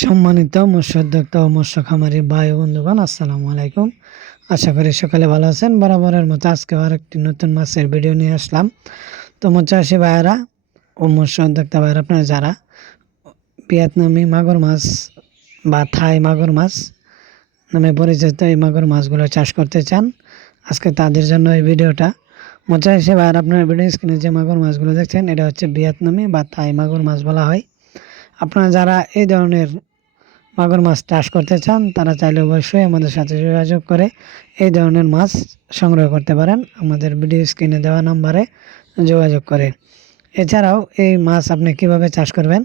সম্মানিত মৎস্য উদ্যোক্তা ও মৎস্য খামারি ভাই ও বন্ধুগণ, আসসালামু আলাইকুম। আশা করি সকালে ভালো আছেন। বরাবরের মতো আজকে আর একটি নতুন মাছের ভিডিও নিয়ে আসলাম। তো মৎস্যচাষী ভাইয়েরা ও মৎস্য উদ্যোক্তা ভাইয়েরা, আপনারা যারা ভিয়েতনামি মাগুর মাছ বা থাই মাগুর মাছ নামে পরিচিত এই মাগুর মাছগুলো চাষ করতে চান, আজকে তাদের জন্য এই ভিডিওটা। মৎস্যচাষী ভাইয়েরা, আপনারা ভিডিও স্ক্রিনে যে মাগুর মাছগুলো দেখছেন, এটা হচ্ছে ভিয়েতনামি বা থাই মাগুর মাছ বলা হয়। আপনারা যারা এই ধরনের মাগুর মাছ চাষ করতে চান, তারা চাইলে অবশ্যই আমাদের সাথে যোগাযোগ করে এই ধরনের মাছ সংগ্রহ করতে পারেন, আমাদের ভিডিও স্ক্রিনে দেওয়া নাম্বারে যোগাযোগ করে। এছাড়াও এই মাছ আপনি কিভাবে চাষ করবেন,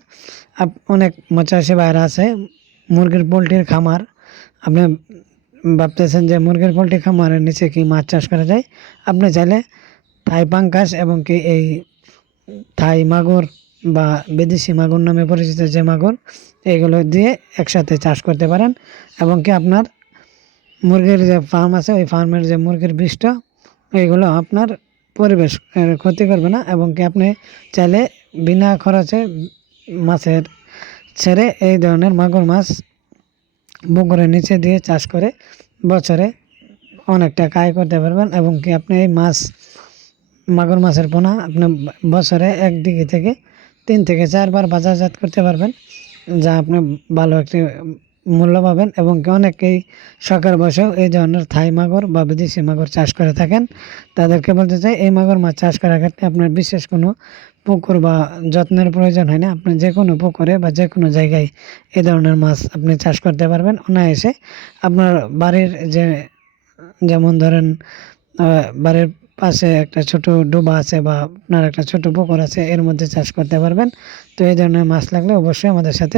অনেক মৎস্যচাষী ভাইরা আছে মুরগির পোলট্রির খামার, আপনি ভাবতেছেন যে মুরগির পোলট্রি খামারের নিচে কি মাছ চাষ করা যায়। আপনি চাইলে থাই পাঙ্কাশ এবং কি এই থাই মাগুর বা বিদেশি মাগুর নামে পরিচিত যে মাগুর, এগুলো দিয়ে একসাথে চাষ করতে পারেন। এবং কি আপনার মুরগির যে ফার্ম আছে, ওই ফার্মের যে মুরগির বৃষ্ট, এইগুলো আপনার পরিবেশ ক্ষতি করবে না। এবং কি আপনি চাইলে বিনা খরচে মাছের ছেড়ে এই ধরনের মাগুর মাছ পুকুরের নিচে দিয়ে চাষ করে বছরে অনেক টাকা আয় করতে পারবেন। এবং কি আপনি এই মাগুর মাছের পোনা আপনি বছরে একদিকে থেকে 3 থেকে 4 বার বাজারজাত করতে পারবেন, যা আপনি ভালো একটি মূল্য পাবেন। এবং কি অনেকেই শখের বসেও এই ধরনের থাই মাগুর বা বিদেশি মাগুর চাষ করে থাকেন। তাদেরকে বলতে চাই, এই মাগুর মাছ চাষ করার ক্ষেত্রে আপনার বিশেষ কোনো পুকুর বা যত্নের প্রয়োজন হয় না। আপনি যে কোনো পুকুরে বা যে কোনো জায়গায় এই ধরনের মাছ আপনি চাষ করতে পারবেন অনায়াসে। আপনার বাড়ির যেমন ধরেন বাড়ির পাশে একটা ছোট ডোবা আছে বা আপনার একটা ছোট পুকুর আছে, এর মধ্যে চাষ করতে পারবেন। তো এই ধরনের মাছ লাগলে অবশ্যই আমাদের সাথে